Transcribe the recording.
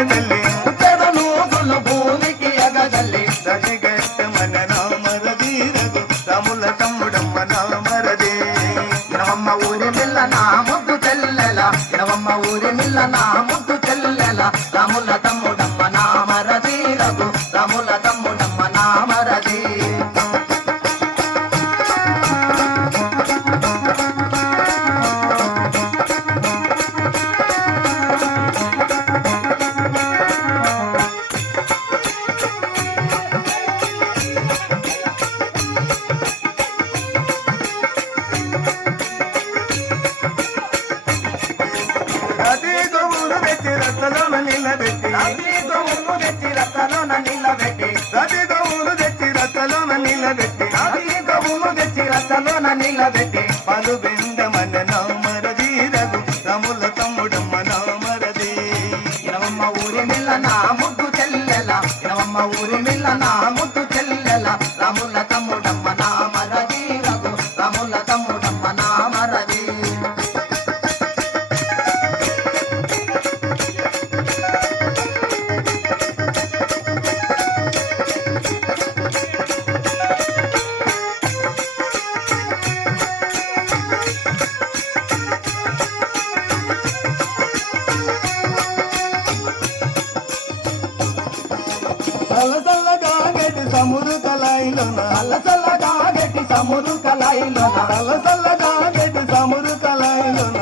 ఎగదల్లి పెదనూగులు భూమికి ఎగదల్లి దశగట్ట మన నామరది రఘు రాముల తమ్ముడమ్మ నామరదే ఇనవమ్మ ఊరి మిల్ల నా ముద్దు చెల్లెల ఇనవమ్మ ఊరి మిల్ల నా ముద్దు చెల్లెల రాముల తమ్ముడమ్మ నామరది రఘు రాముల తమ్ముడమ్మ నామరది అదే గోవును తెచ్చి రచ్చలోన నిలబెట్టి గోవును తెచ్చి రథలోన నిలబెట్టి అదే గోవును తెచ్చి రచ్చలోన నిలబెట్టి గోవును తెచ్చి రథలోన నిలబెట్టి పలు బెండ మన నామరది రఘు రాముల తమ్ముడమ్మ నామరది ఇనవమ్మ ఊరి మిల్ల నా ముద్దు చెల్లెల ఇనవమ్మ ఊరి మిల్ల నా ముద్దు చెల్లెల రాముల తమ్ముడమ్మ నామరది రఘు రాముల తమ్ముడమ్మ నామరది చల్లగా గట్టి సముద్ర కలాయిలోన చల్లగా గట్టి సమురు కలాయిలోన చల్లగా గట్టి సముద్ర కలాయిలోన